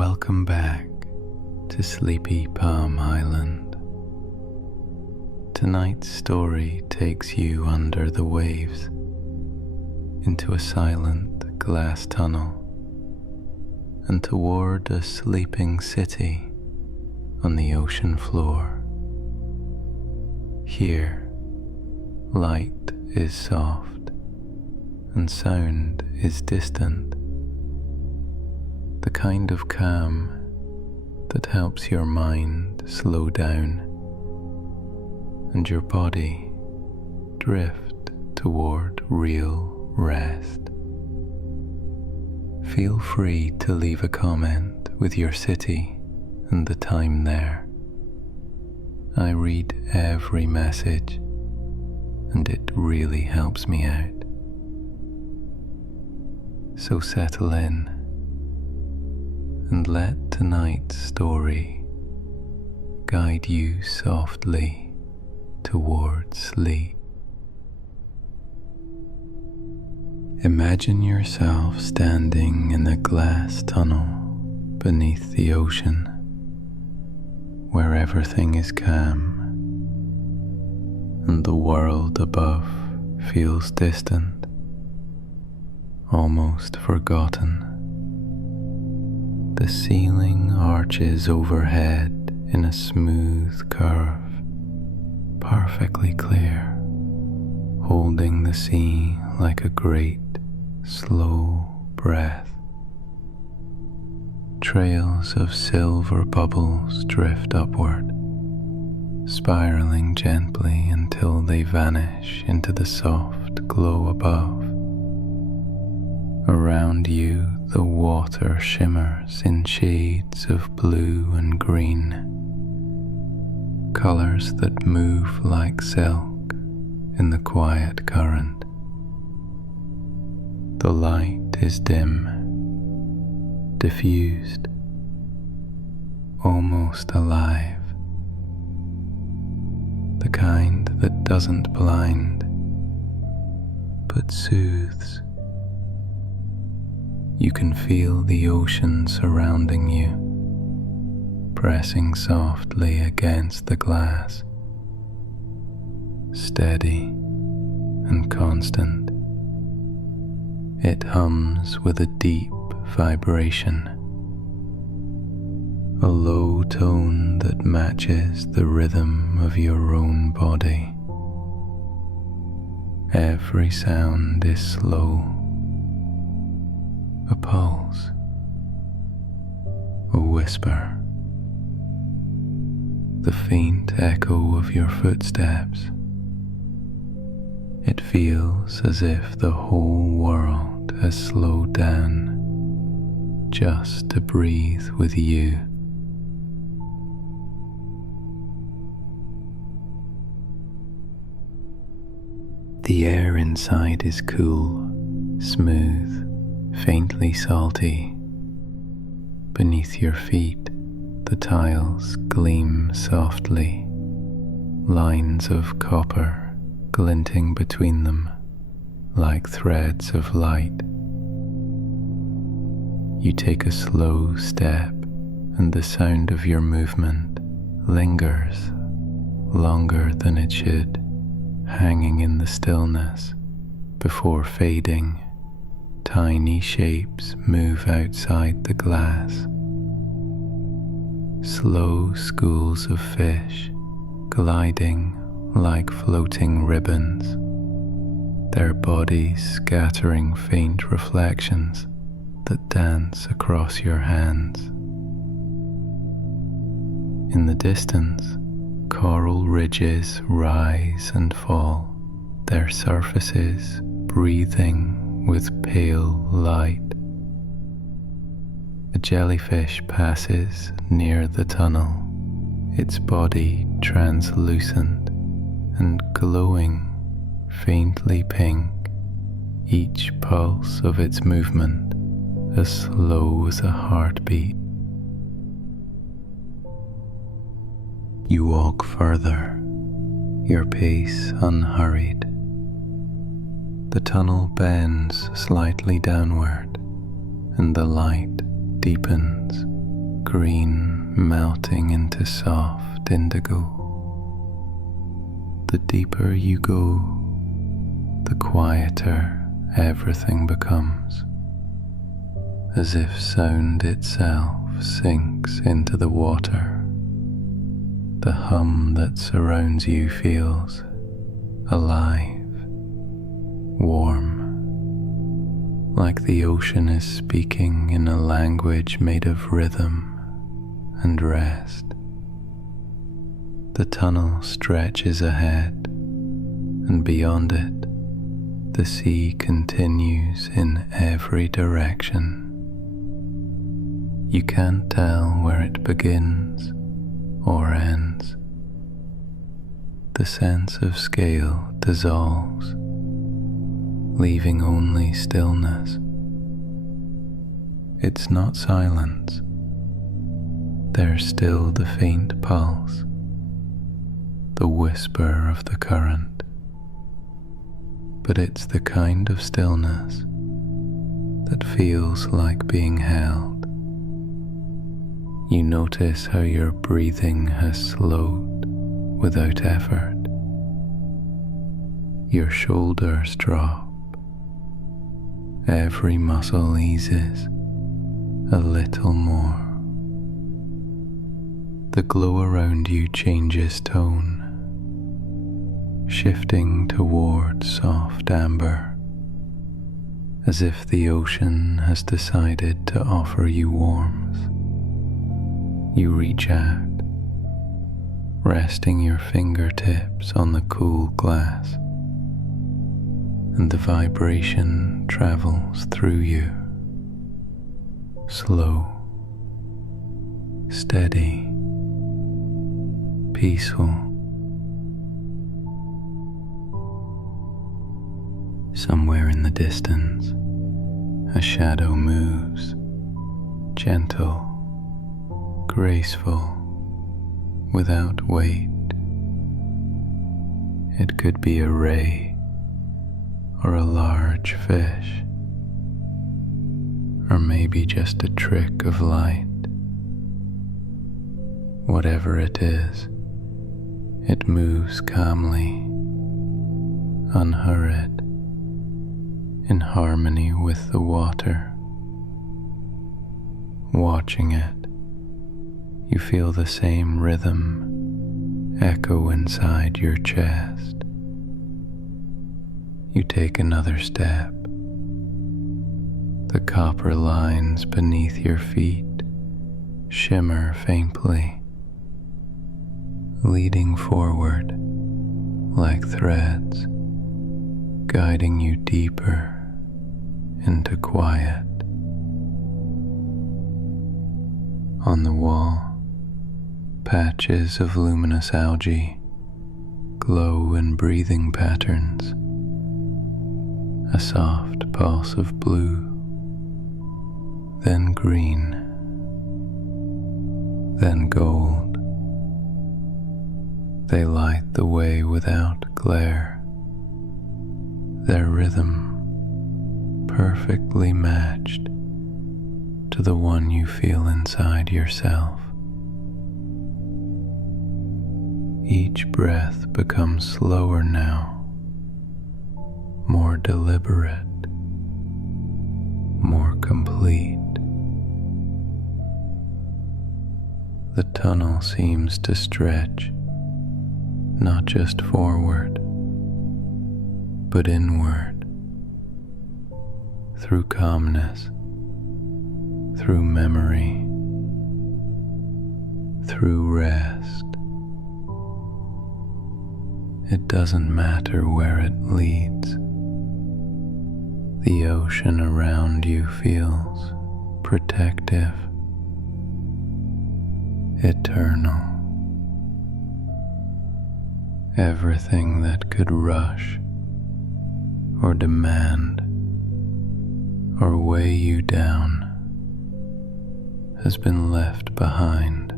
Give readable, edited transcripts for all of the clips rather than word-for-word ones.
Welcome back to Sleepy Palm Island. Tonight's story takes you under the waves into a silent glass tunnel and toward a sleeping city on the ocean floor. Here, light is soft and sound is distant. The kind of calm that helps your mind slow down and your body drift toward real rest. Feel free to leave a comment with your city and the time there. I read every message and it really helps me out. So settle in and let tonight's story guide you softly towards sleep. Imagine yourself standing in a glass tunnel beneath the ocean, where everything is calm and the world above feels distant, almost forgotten. The ceiling arches overhead in a smooth curve, perfectly clear, holding the sea like a great, slow breath. Trails of silver bubbles drift upward, spiraling gently until they vanish into the soft glow above. Around you, the water shimmers in shades of blue and green, colors that move like silk in the quiet current. The light is dim, diffused, almost alive, the kind that doesn't blind, but soothes. You can feel the ocean surrounding you, pressing softly against the glass, steady and constant. It hums with a deep vibration, a low tone that matches the rhythm of your own body. Every sound is slow, a pulse, a whisper, the faint echo of your footsteps. It feels as if the whole world has slowed down just to breathe with you. The air inside is cool, smooth, faintly salty. Beneath your feet, the tiles gleam softly, lines of copper glinting between them like threads of light. You take a slow step and the sound of your movement lingers longer than it should, hanging in the stillness before fading. Tiny shapes move outside the glass. Slow schools of fish gliding like floating ribbons, their bodies scattering faint reflections that dance across your hands. In the distance, coral ridges rise and fall, their surfaces breathing with pale light. A jellyfish passes near the tunnel, its body translucent and glowing faintly pink, each pulse of its movement as slow as a heartbeat. You walk further, your pace unhurried. The tunnel bends slightly downward and the light deepens green melting into soft indigo. The deeper you go, the quieter everything becomes, as if sound itself sinks into the water. The hum that surrounds you feels alive, warm, like the ocean is speaking in a language made of rhythm and rest. The tunnel stretches ahead, and beyond it, the sea continues in every direction. You can't tell where it begins or ends. The sense of scale dissolves, leaving only stillness. It's not silence. There's still the faint pulse, the whisper of the current. But it's the kind of stillness that feels like being held. You notice how your breathing has slowed without effort. Your shoulders drop. Every muscle eases a little more. The glow around you changes tone, shifting towards soft amber, as if the ocean has decided to offer you warmth. You reach out, resting your fingertips on the cool glass, and the vibration travels through you, slow, steady, peaceful. Somewhere in the distance, a shadow moves, gentle, graceful, without weight. It could be a ray or a large fish, or maybe just a trick of light. Whatever it is, it moves calmly, unhurried, in harmony with the water. Watching it, you feel the same rhythm echo inside your chest. You take another step. The copper lines beneath your feet shimmer faintly, leading forward like threads, guiding you deeper into quiet. On the wall, patches of luminous algae glow in breathing patterns, a soft pulse of blue, then green, then gold. They light the way without glare, their rhythm perfectly matched to the one you feel inside yourself. Each breath becomes slower now, more deliberate, more complete. The tunnel seems to stretch, not just forward, but inward, through calmness, through memory, through rest. It doesn't matter where it leads. The ocean around you feels protective, eternal. Everything that could rush or demand or weigh you down has been left behind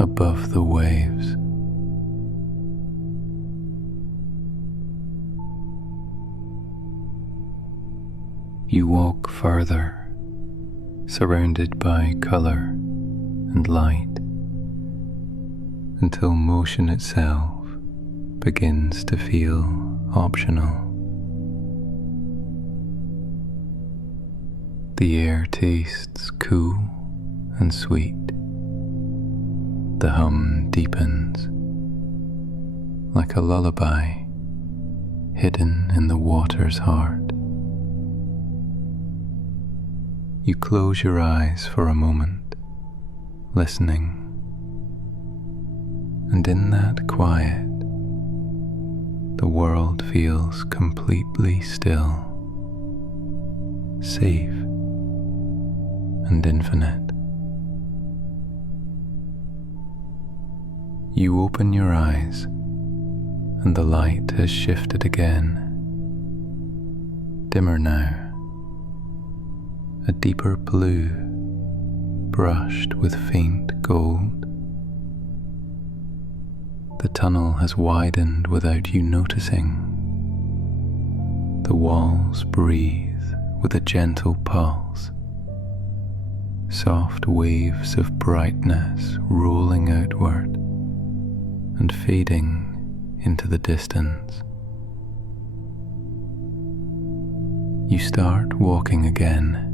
above the waves. You walk further, surrounded by color and light until motion itself begins to feel optional. The air tastes cool and sweet. The hum deepens like a lullaby hidden in the water's heart. You close your eyes for a moment, listening, and in that quiet, the world feels completely still, safe, and infinite. You open your eyes, and the light has shifted again, dimmer now, a deeper blue brushed with faint gold. The tunnel has widened without you noticing. The walls breathe with a gentle pulse, soft waves of brightness rolling outward and fading into the distance. You start walking again,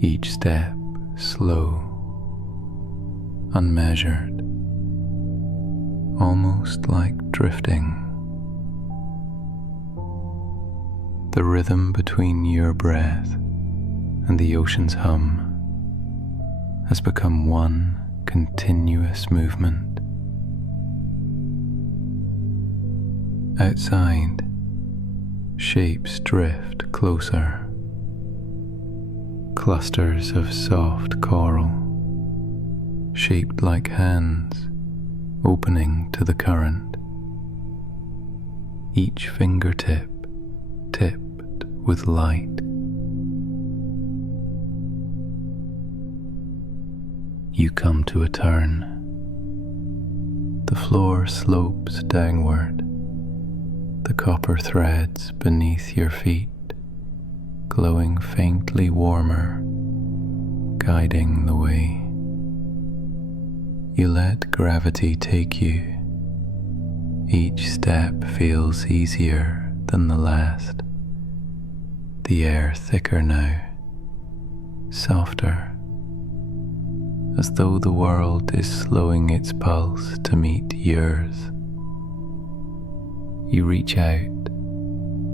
each step slow, unmeasured, almost like drifting. The rhythm between your breath and the ocean's hum has become one continuous movement. Outside, shapes drift closer. Clusters of soft coral, shaped like hands, opening to the current. Each fingertip tipped with light. You come to a turn. The floor slopes downward. The copper threads beneath your feet, glowing faintly warmer, guiding the way. You let gravity take you. Each step feels easier than the last. The air thicker now, softer, as though the world is slowing its pulse to meet yours. You reach out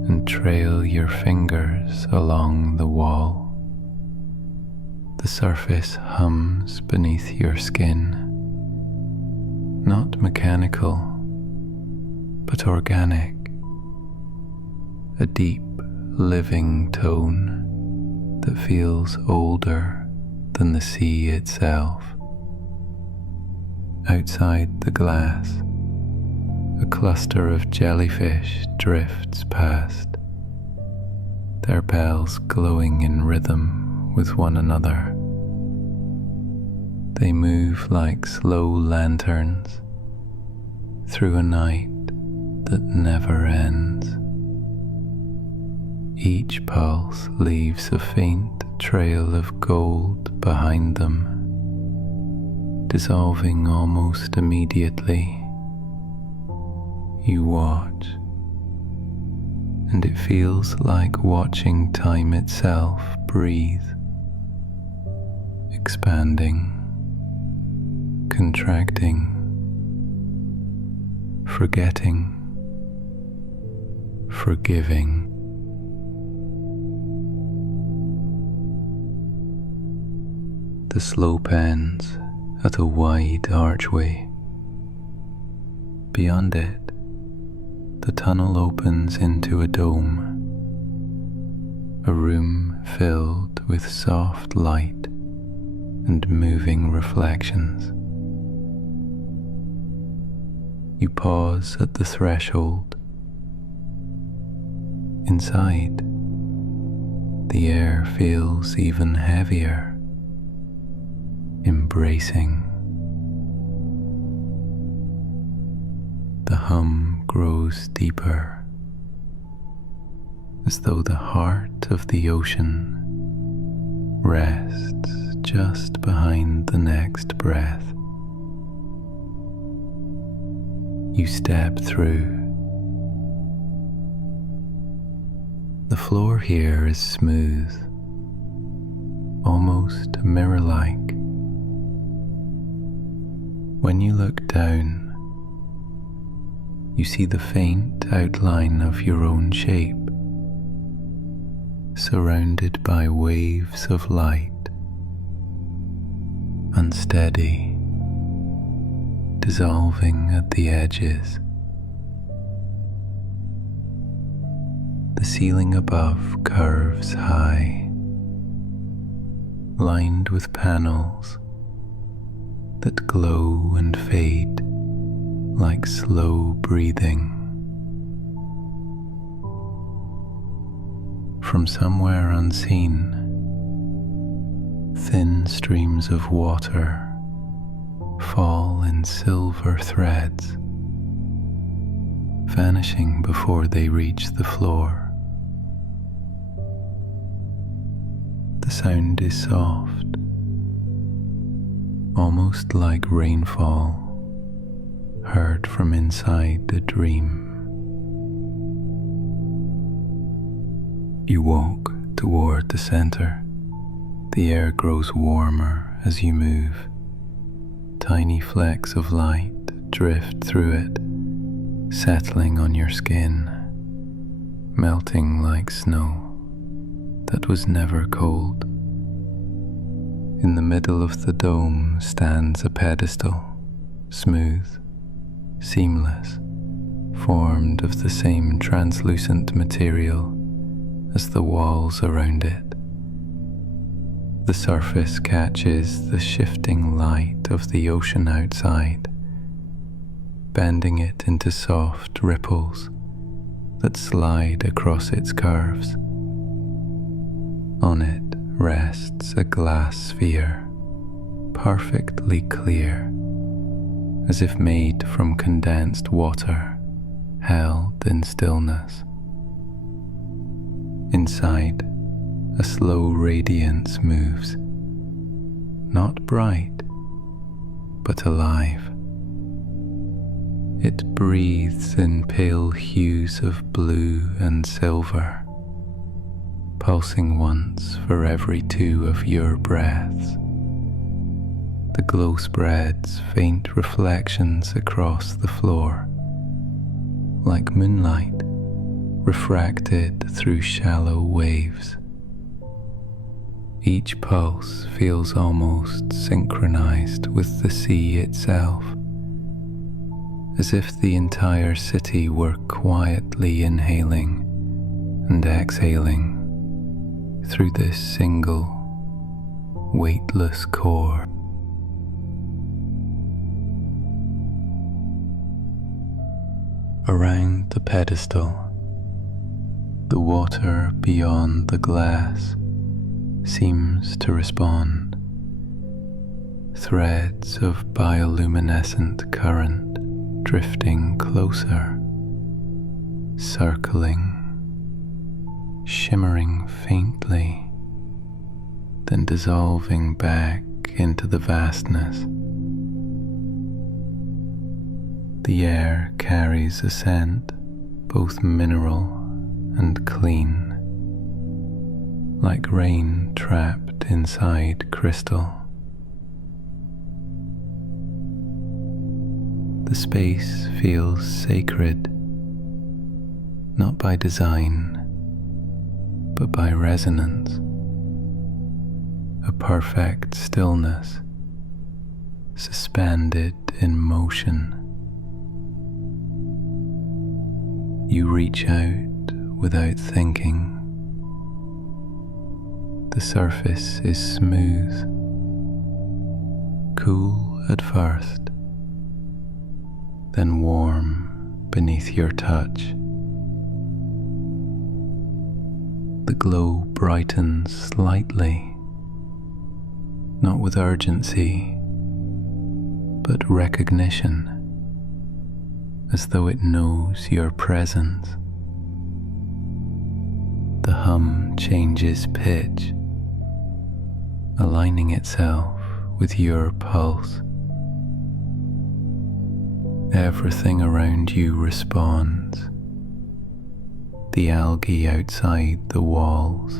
and trail your fingers along the wall. The surface hums beneath your skin, not mechanical, but organic, a deep, living tone that feels older than the sea itself. Outside the glass, a cluster of jellyfish drifts past, their bells glowing in rhythm with one another. They move like slow lanterns through a night that never ends. Each pulse leaves a faint trail of gold behind them, dissolving almost immediately. You watch, and it feels like watching time itself breathe, expanding, contracting, forgetting, forgiving. The slope ends at a wide archway. Beyond it, the tunnel opens into a dome, a room filled with soft light and moving reflections. You pause at the threshold. Inside, the air feels even heavier, embracing. The hum grows deeper, as though the heart of the ocean rests just behind the next breath. You step through. The floor here is smooth, almost mirror-like. When you look down, you see the faint outline of your own shape, surrounded by waves of light, unsteady, dissolving at the edges. The ceiling above curves high, lined with panels that glow and fade like slow breathing. From somewhere unseen, thin streams of water fall in silver threads, vanishing before they reach the floor. The sound is soft, almost like rainfall heard from inside a dream. You walk toward the center. The air grows warmer as you move. Tiny flecks of light drift through it, settling on your skin, melting like snow that was never cold. In the middle of the dome stands a pedestal, smooth, seamless, formed of the same translucent material as the walls around it. The surface catches the shifting light of the ocean outside, bending it into soft ripples that slide across its curves. On it rests a glass sphere, perfectly clear, as if made from condensed water, held in stillness. Inside, a slow radiance moves, not bright, but alive. It breathes in pale hues of blue and silver, pulsing once for every 2 of your breaths. The glow spreads faint reflections across the floor, like moonlight refracted through shallow waves. Each pulse feels almost synchronized with the sea itself, as if the entire city were quietly inhaling and exhaling through this single, weightless core. Around the pedestal, the water beyond the glass seems to respond. Threads of bioluminescent current drifting closer, circling, shimmering faintly, then dissolving back into the vastness. The air carries a scent, both mineral and clean, like rain trapped inside crystal. The space feels sacred, not by design, but by resonance, a perfect stillness, suspended in motion. You reach out without thinking. The surface is smooth, cool at first, then warm beneath your touch. The glow brightens slightly, not with urgency, but recognition, as though it knows your presence. The hum changes pitch, aligning itself with your pulse. Everything around you responds. The algae outside the walls,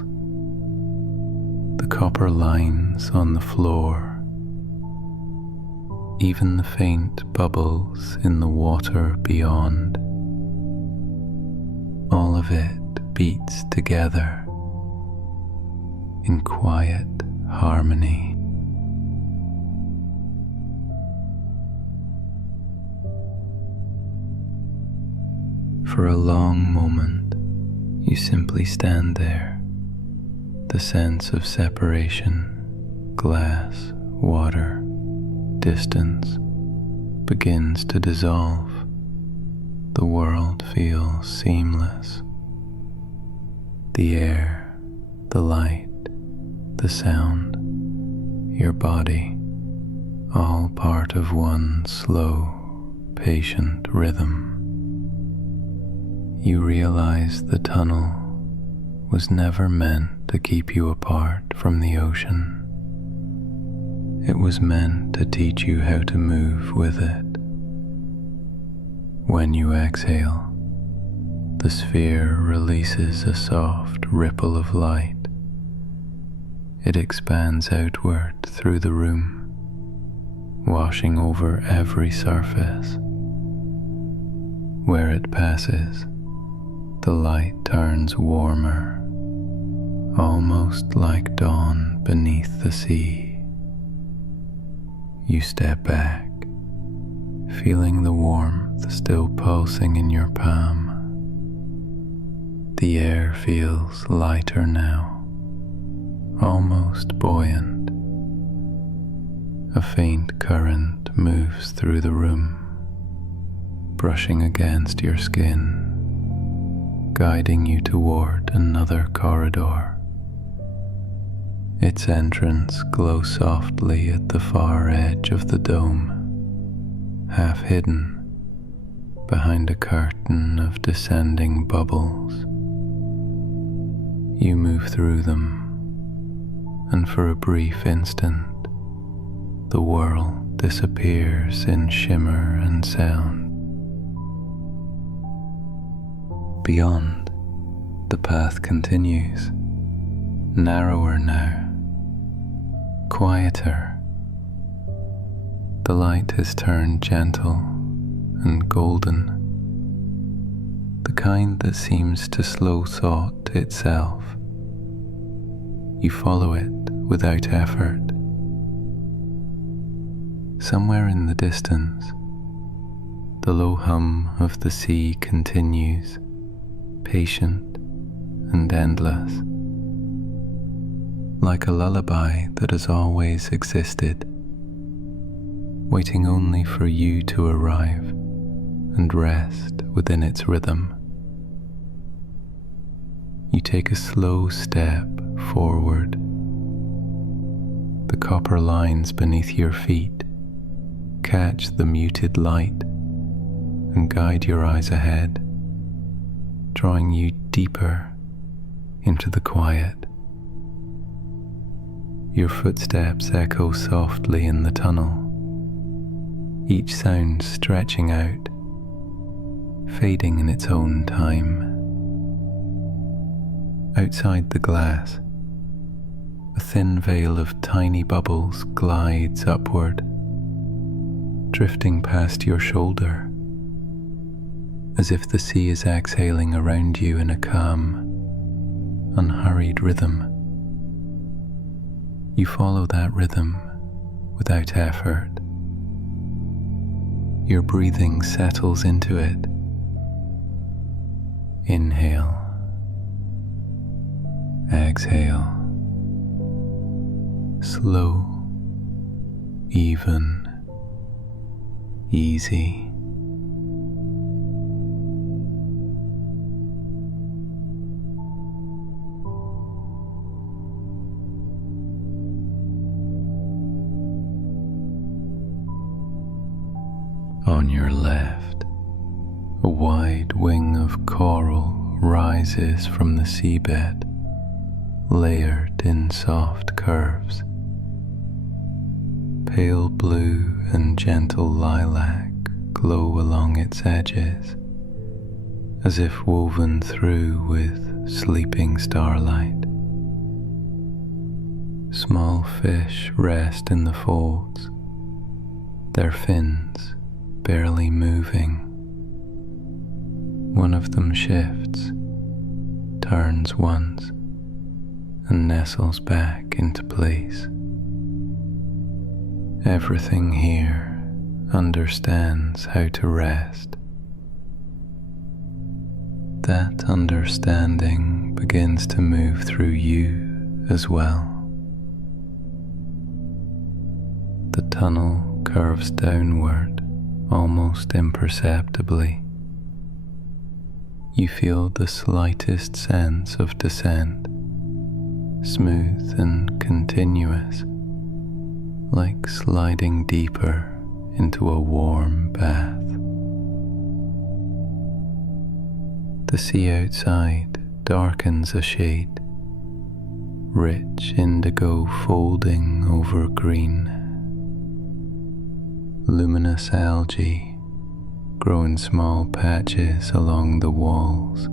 the copper lines on the floor, even the faint bubbles in the water beyond. All of it beats together in quiet harmony. For a long moment, you simply stand there. The sense of separation, glass, water, distance, begins to dissolve. The world feels seamless. The air, the light, the sound, your body, all part of one slow, patient rhythm. You realize the tunnel was never meant to keep you apart from the ocean. It was meant to teach you how to move with it. When you exhale, the sphere releases a soft ripple of light. It expands outward through the room, washing over every surface. Where it passes, the light turns warmer, almost like dawn beneath the sea. You step back, feeling the warmth still pulsing in your palm. The air feels lighter now, almost buoyant. A faint current moves through the room, brushing against your skin, guiding you toward another corridor. Its entrance glows softly at the far edge of the dome, half hidden behind a curtain of descending bubbles. You move through them, and for a brief instant, the world disappears in shimmer and sound. Beyond, the path continues, narrower now, quieter. The light has turned gentle and golden, the kind that seems to slow thought itself. You follow it without effort. Somewhere in the distance, the low hum of the sea continues, patient and endless, like a lullaby that has always existed, waiting only for you to arrive and rest within its rhythm. You take a slow step forward. The copper lines beneath your feet catch the muted light and guide your eyes ahead, drawing you deeper into the quiet. Your footsteps echo softly in the tunnel, each sound stretching out, fading in its own time. Outside the glass, a thin veil of tiny bubbles glides upward, drifting past your shoulder, as if the sea is exhaling around you in a calm, unhurried rhythm. You follow that rhythm without effort. Your breathing settles into it. Inhale. Exhale. Slow, even, easy. On your left, a wide wing of coral rises from the seabed, layered in soft curves, Pale blue and gentle lilac glow along its edges, as if woven through with sleeping starlight. Small fish rest in the folds, their fins barely moving. One of them shifts, turns once, and nestles back into place. Everything here understands how to rest. That understanding begins to move through you as well. The tunnel curves downward almost imperceptibly. You feel the slightest sense of descent, smooth and continuous, like sliding deeper into a warm bath. The sea outside darkens a shade, rich indigo folding over green. Luminous algae grow in small patches along the walls,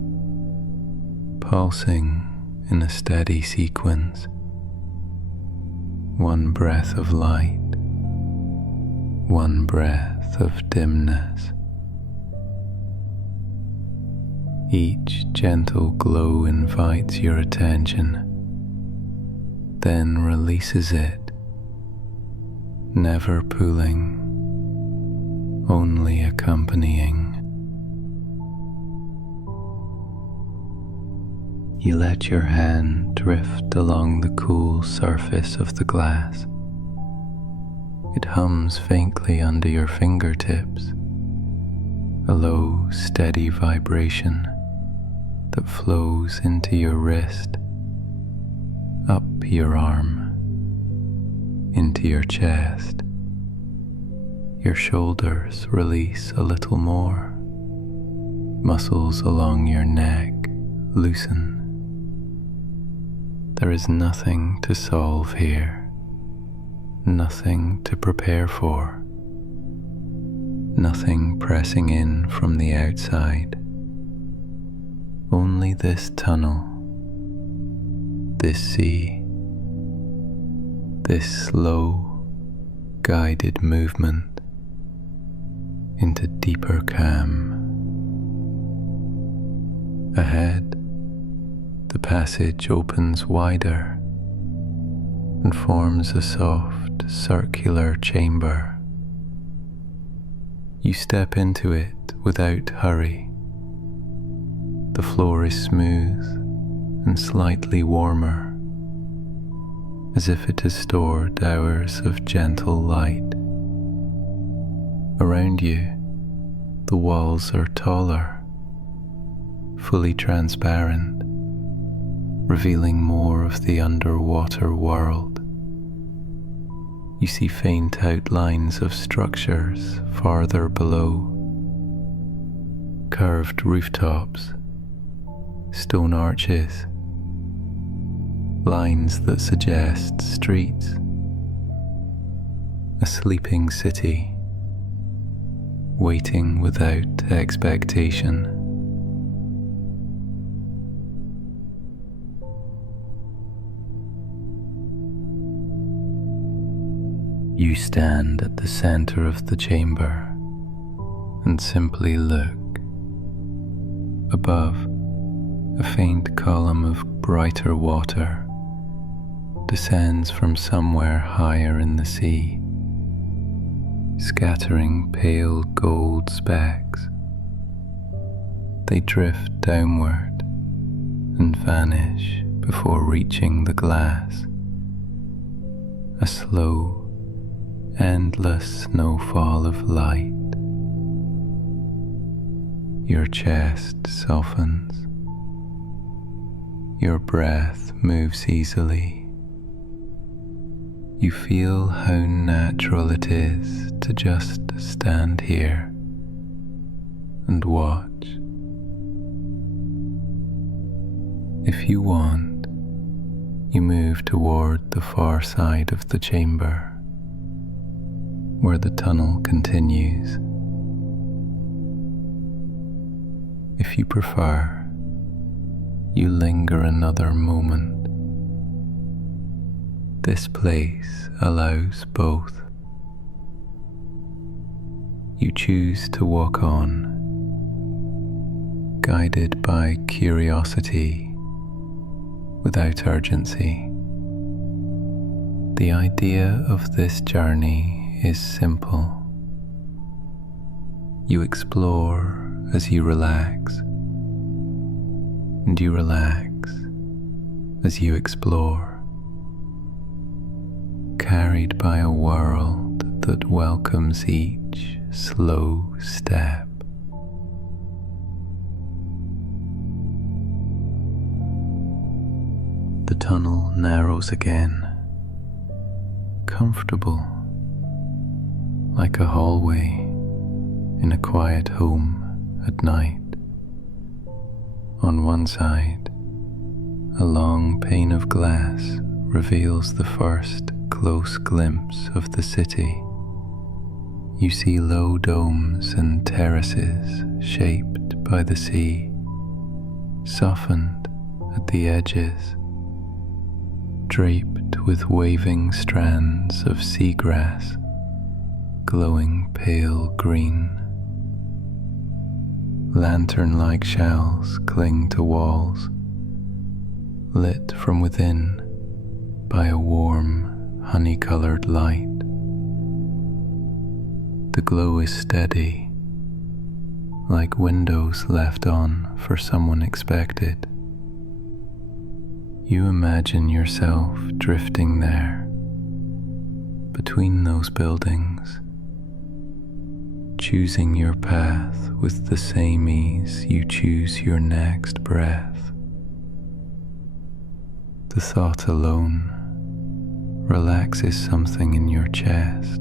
pulsing in a steady sequence. One breath of light, one breath of dimness. Each gentle glow invites your attention, then releases it, never pulling, only accompanying. You let your hand drift along the cool surface of the glass. It hums faintly under your fingertips, a low, steady vibration that flows into your wrist, up your arm, into your chest. Your shoulders release a little more. Muscles along your neck loosen. There is nothing to solve here, nothing to prepare for, nothing pressing in from the outside. Only this tunnel, this sea, this slow, guided movement into deeper calm. Ahead, the passage opens wider and forms a soft, circular chamber. You step into it without hurry. The floor is smooth and slightly warmer, as if it has stored hours of gentle light. Around you, the walls are taller, fully transparent, revealing more of the underwater world. You see faint outlines of structures farther below, curved rooftops, stone arches, lines that suggest streets, a sleeping city, waiting without expectation. You stand at the center of the chamber and simply look. Above, a faint column of brighter water descends from somewhere higher in the sea, scattering pale gold specks. They drift downward and vanish before reaching the glass. A slow, endless snowfall of light. Your chest softens. Your breath moves easily. You feel how natural it is to just stand here and watch. If you want, you move toward the far side of the chamber, where the tunnel continues. If you prefer, you linger another moment. This place allows both. You choose to walk on, guided by curiosity without urgency. The idea of this journey is simple. You explore as you relax, and you relax as you explore, carried by a world that welcomes each slow step. The tunnel narrows again, comfortable, like a hallway in a quiet home at night. On one side, a long pane of glass reveals the first close glimpse of the city. You see low domes and terraces shaped by the sea, softened at the edges, draped with waving strands of seagrass, glowing pale green. Lantern-like shells cling to walls, lit from within by a warm, honey-colored light. The glow is steady, like windows left on for someone expected. You imagine yourself drifting there, between those buildings, choosing your path with the same ease you choose your next breath. The thought alone relaxes something in your chest.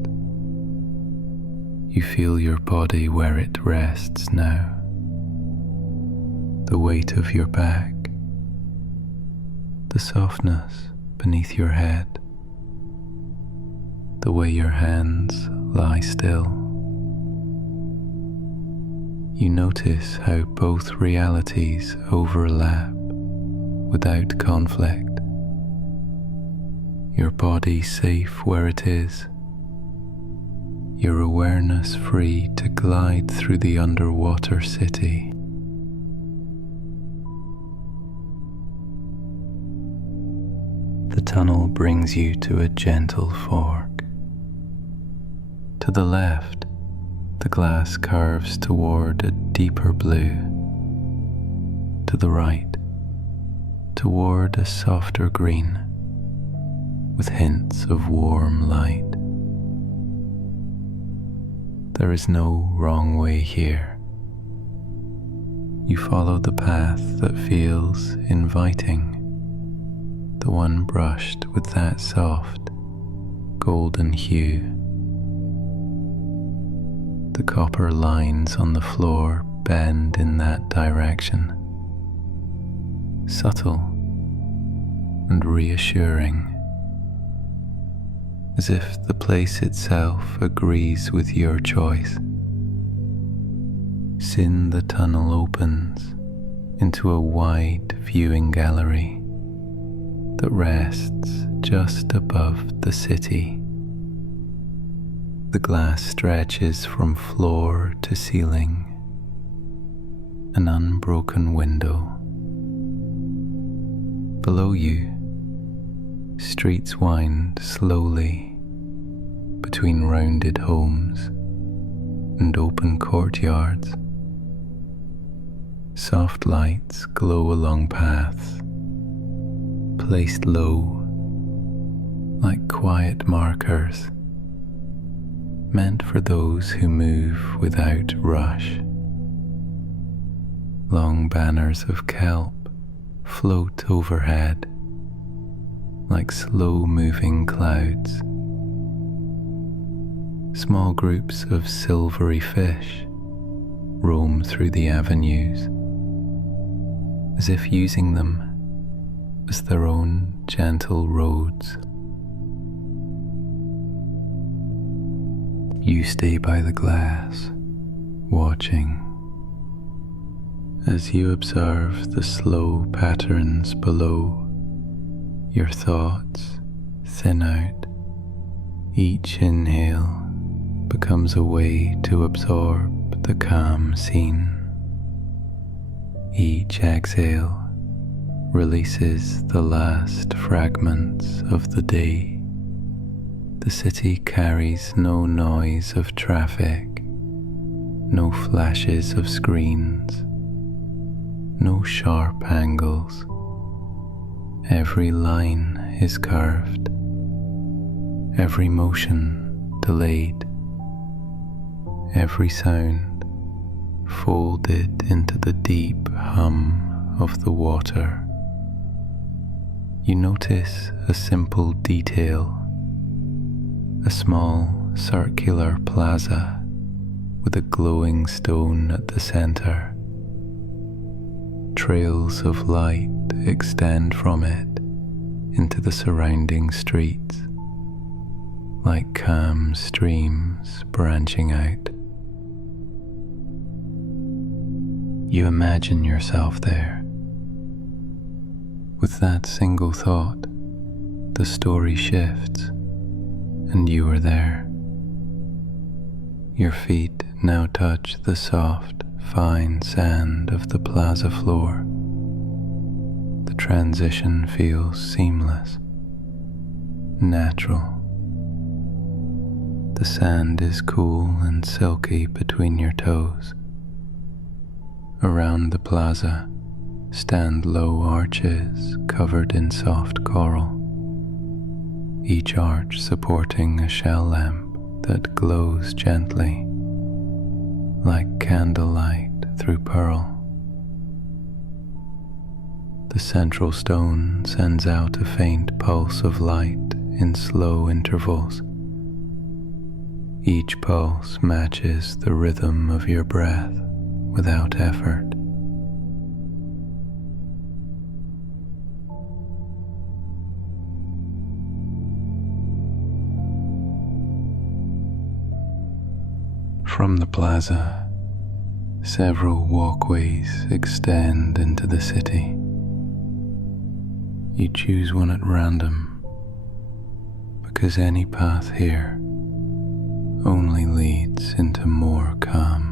You feel your body where it rests now, the weight of your back, the softness beneath your head, the way your hands lie still. You notice how both realities overlap without conflict. Your body safe where it is, your awareness free to glide through the underwater city. The tunnel brings you to a gentle fork. To the left, the glass curves toward a deeper blue. To the right, toward a softer green, with hints of warm light. There is no wrong way here. You follow the path that feels inviting, the one brushed with that soft, golden hue. The copper lines on the floor bend in that direction, subtle and reassuring, as if the place itself agrees with your choice. Soon the tunnel opens into a wide viewing gallery that rests just above the city. The glass stretches from floor to ceiling, an unbroken window. Below you, streets wind slowly between rounded homes and open courtyards. Soft lights glow along paths, placed low, like quiet markers, meant for those who move without rush. Long banners of kelp float overhead, like slow-moving clouds. Small groups of silvery fish roam through the avenues, as if using them as their own gentle roads. You stay by the glass, watching as you observe the slow patterns below. Your thoughts thin out. Each inhale becomes a way to absorb the calm scene. Each exhale releases the last fragments of the day. The city carries no noise of traffic, no flashes of screens, no sharp angles. Every line is curved, every motion delayed, every sound folded into the deep hum of the water. You notice a simple detail, a small circular plaza with a glowing stone at the center. Trails of light extend from it into the surrounding streets, like calm streams branching out. You imagine yourself there. With that single thought, the story shifts, and you are there. Your feet now touch the soft, fine sand of the plaza floor. The transition feels seamless, natural. The sand is cool and silky between your toes. Around the plaza stand low arches covered in soft coral, each arch supporting a shell lamp that glows gently, like candlelight through pearl. The central stone sends out a faint pulse of light in slow intervals. Each pulse matches the rhythm of your breath without effort. From the plaza, several walkways extend into the city. You choose one at random, because any path here only leads into more calm.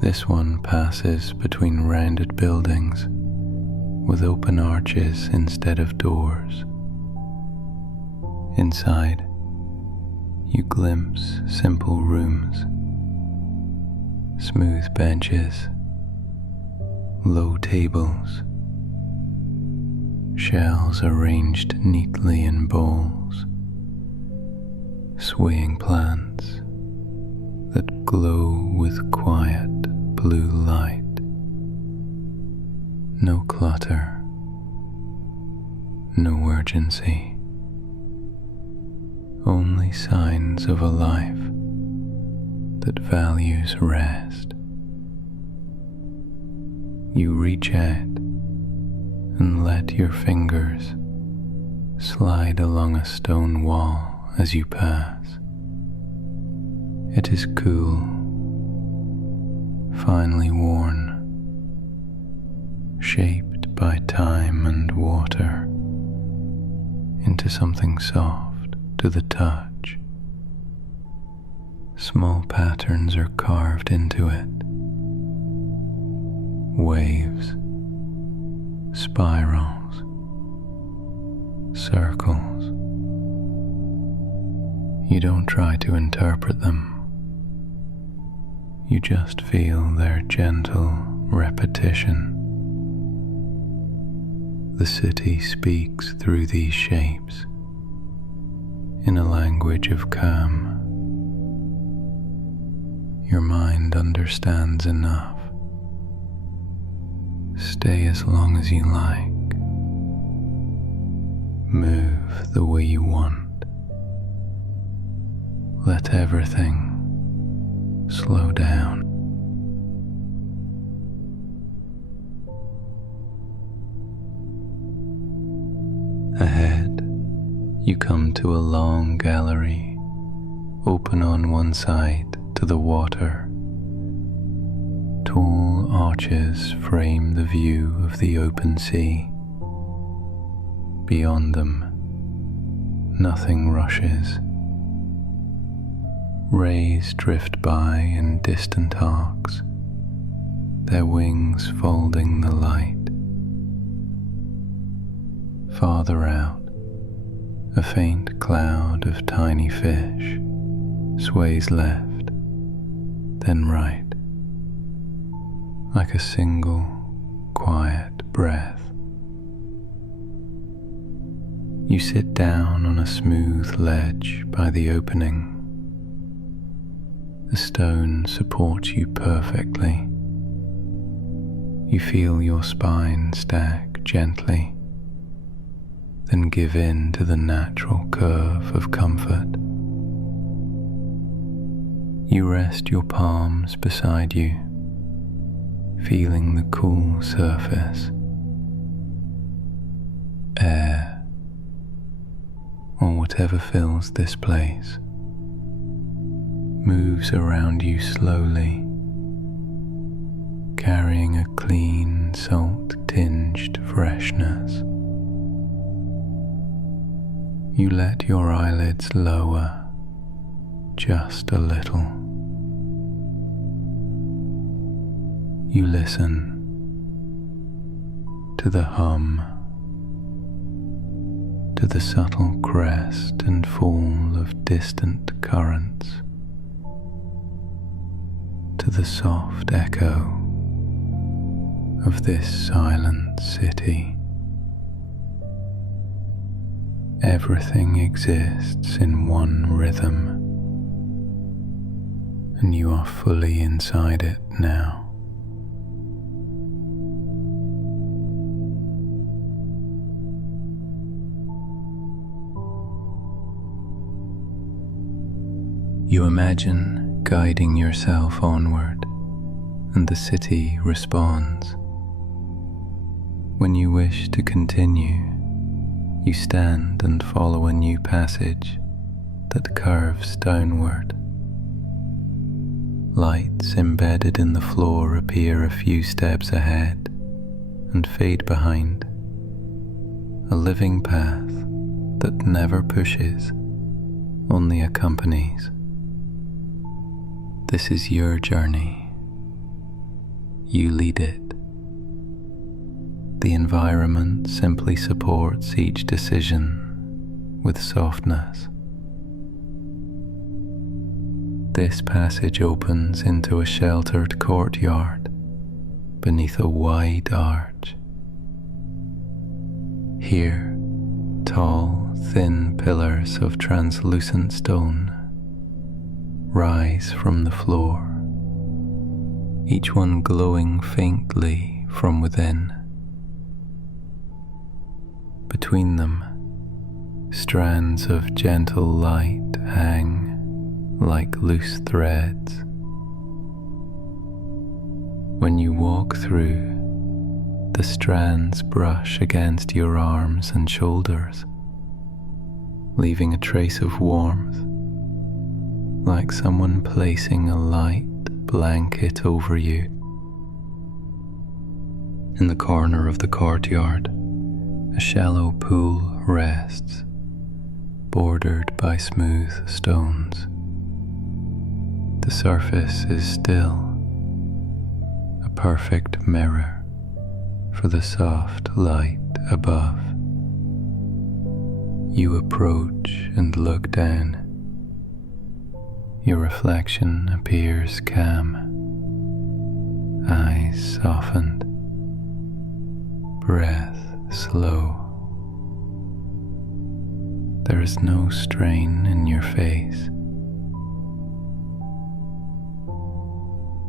This one passes between rounded buildings with open arches instead of doors. Inside, you glimpse simple rooms, smooth benches, low tables, shells arranged neatly in bowls, swaying plants that glow with quiet blue light. No clutter, no urgency. Only signs of a life that values rest. You reach out and let your fingers slide along a stone wall as you pass. It is cool, finely worn, shaped by time and water into something soft to the touch. Small patterns are carved into it. Waves, spirals, circles. You don't try to interpret them. You just feel their gentle repetition. The city speaks through these shapes in a language of calm. Your mind understands enough. Stay as long as you like. Move the way you want. Let everything slow down. Ahead, you come to a long gallery open on one side to the water. Tall arches frame the view of the open sea. Beyond them, nothing rushes. Rays drift by in distant arcs, their wings folding the light. Farther out, a faint cloud of tiny fish sways left, then right, like a single quiet breath. You sit down on a smooth ledge by the opening. The stone supports you perfectly. You feel your spine stack gently, then give in to the natural curve of comfort. You rest your palms beside you, feeling the cool surface. Air, or whatever fills this place, moves around you slowly, carrying a clean, salt-tinged freshness. You let your eyelids lower just a little. You listen to the hum, to the subtle crest and fall of distant currents, to the soft echo of this silent city. Everything exists in one rhythm, and you are fully inside it now. You imagine guiding yourself onward, and the city responds. When you wish to continue, you stand and follow a new passage that curves downward. Lights embedded in the floor appear a few steps ahead and fade behind. A living path that never pushes, only accompanies. This is your journey. You lead it. The environment simply supports each decision with softness. This passage opens into a sheltered courtyard beneath a wide arch. Here, tall, thin pillars of translucent stone rise from the floor, each one glowing faintly from within. Between them, strands of gentle light hang like loose threads. When you walk through, the strands brush against your arms and shoulders, leaving a trace of warmth, like someone placing a light blanket over you. In the corner of the courtyard, a shallow pool rests, bordered by smooth stones. The surface is still, a perfect mirror for the soft light above. You approach and look down. Your reflection appears calm, eyes softened, breath slow. There is no strain in your face.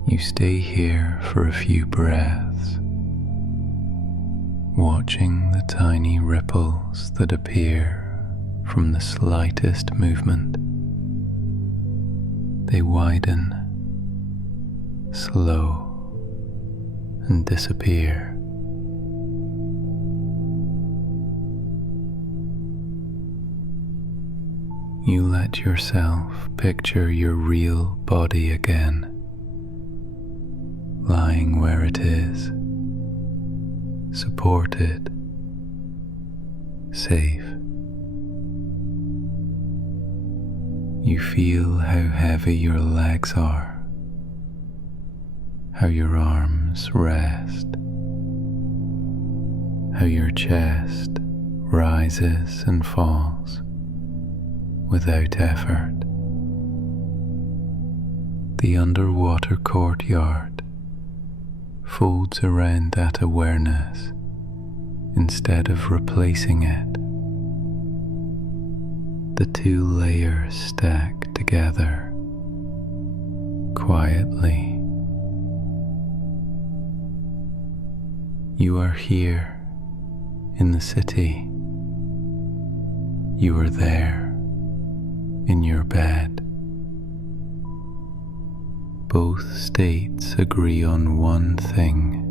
You stay here for a few breaths, watching the tiny ripples that appear from the slightest movement. They widen, slow, and disappear. you let yourself picture your real body again, lying where it is, supported, safe. You feel how heavy your legs are, how your arms rest, how your chest rises and falls without effort. The underwater courtyard folds around that awareness instead of replacing it. The two layers stack together quietly. You are here in the city. You are there in your bed. Both states agree on one thing.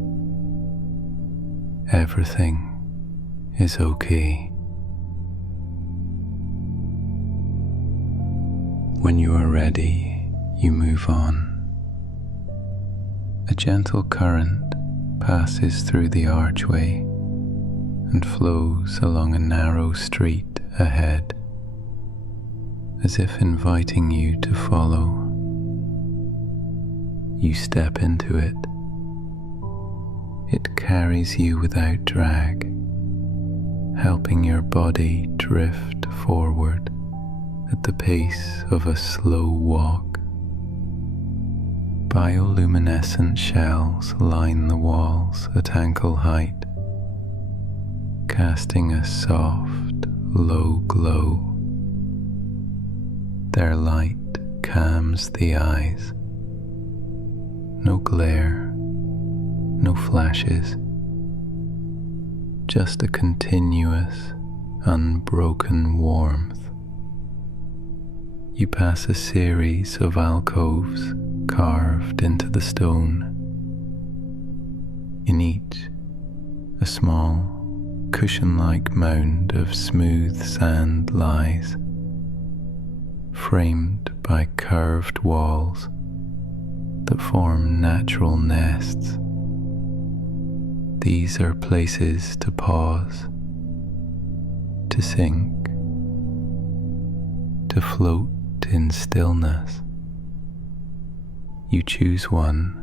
Everything is okay. When you are ready, you move on. A gentle current passes through the archway and flows along a narrow street ahead, as if inviting you to follow. You step into it. It carries you without drag, helping your body drift forward at the pace of a slow walk. Bioluminescent shells line the walls at ankle height, casting a soft, low glow. Their light calms the eyes. No glare, no flashes, just a continuous, unbroken warmth. You pass a series of alcoves carved into the stone. In each, a small, cushion-like mound of smooth sand lies, framed by curved walls that form natural nests. These are places to pause, to sink, to float in stillness. You choose one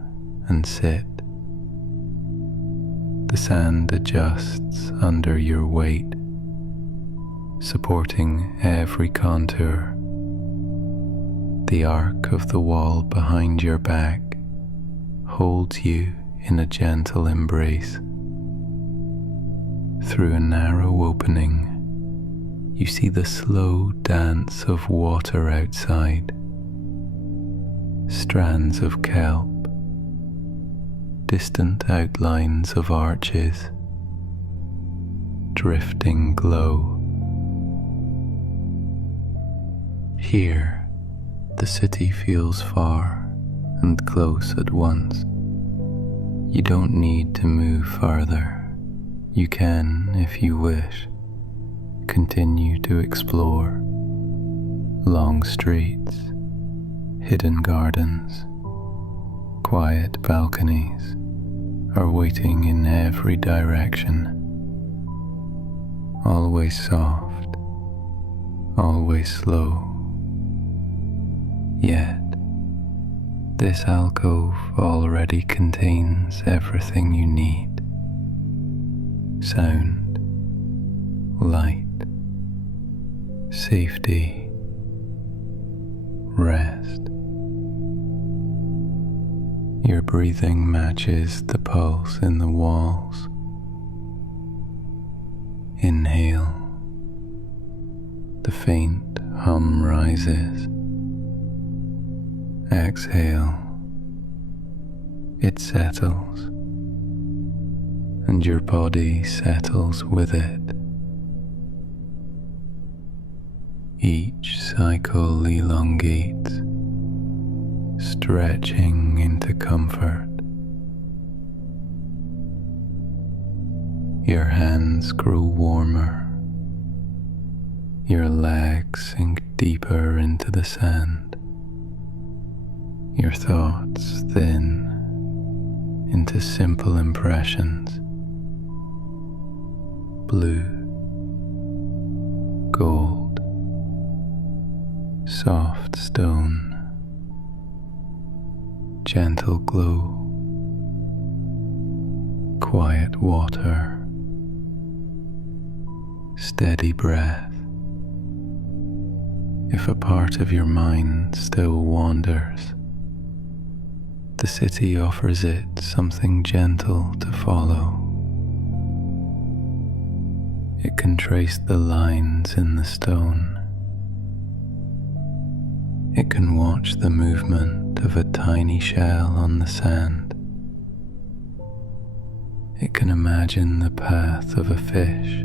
and sit. The sand adjusts under your weight, supporting every contour. The arc of the wall behind your back holds you in a gentle embrace. Through a narrow opening, you see the slow dance of water outside. Strands of kelp, distant outlines of arches, drifting glow. Here, the city feels far and close at once. You don't need to move farther. You can, if you wish, continue to explore. Long streets, hidden gardens, quiet balconies are waiting in every direction. Always soft, always slow. Yet, this alcove already contains everything you need. Sound, light, safety, rest. Your breathing matches the pulse in the walls. Inhale. The faint hum rises. Exhale. It settles, and your body settles with it. Each cycle elongates, stretching into comfort. Your hands grow warmer, your legs sink deeper into the sand, your thoughts thin into simple impressions: blue, gold, soft stone, gentle glow, quiet water, steady breath. If a part of your mind still wanders, the city offers it something gentle to follow. It can trace the lines in the stone. It can watch the movement of a tiny shell on the sand. It can imagine the path of a fish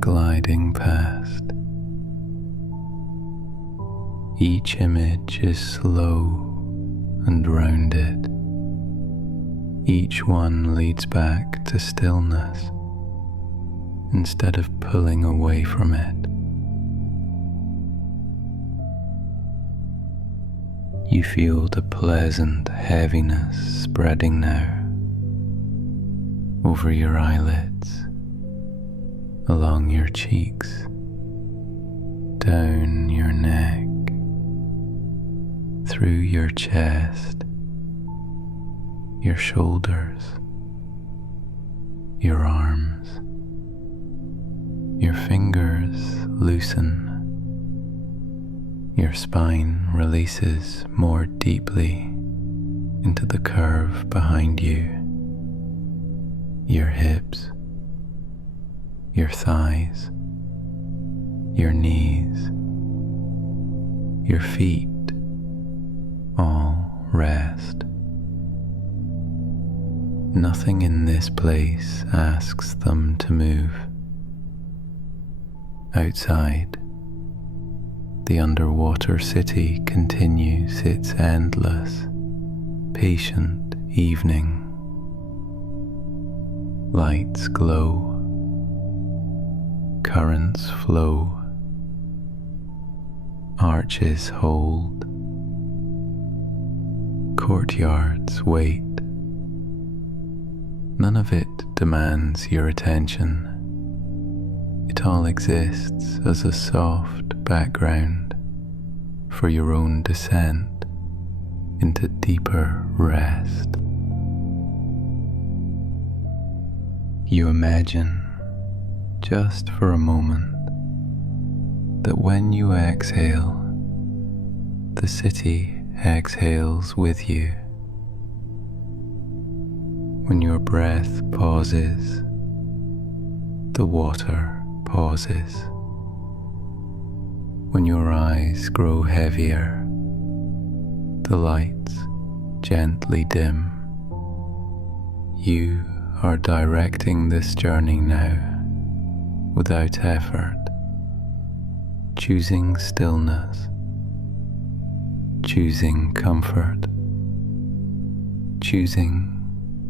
gliding past. Each image is slow and rounded. Each one leads back to stillness instead of pulling away from it. You feel the pleasant heaviness spreading now over your eyelids, along your cheeks, down your neck, through your chest, your shoulders, your arms. Your fingers loosen. Your spine releases more deeply into the curve behind you. Your hips, your thighs, your knees, your feet all rest. Nothing in this place asks them to move. Outside, the underwater city continues its endless, patient evening. Lights glow, currents flow, arches hold, courtyards wait. None of it demands your attention. It all exists as a soft background for your own descent into deeper rest. You imagine, just for a moment, that when you exhale, the city exhales with you. When your breath pauses, the water pauses. When your eyes grow heavier, the lights gently dim. You are directing this journey now without effort, choosing stillness, choosing comfort, choosing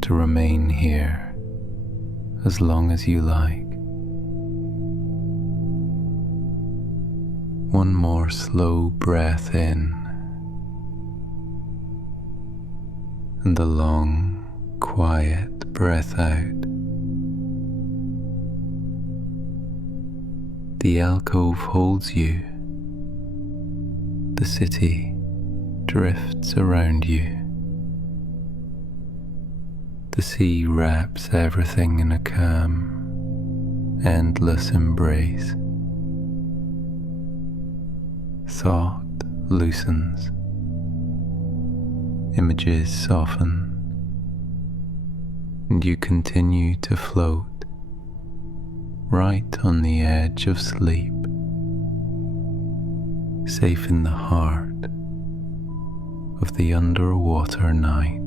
to remain here as long as you like. One more slow breath in, and a long, quiet breath out. The alcove holds you. The city drifts around you. The sea wraps everything in a calm, endless embrace. Thought loosens. Images soften. And you continue to float right on the edge of sleep, safe in the heart of the underwater night.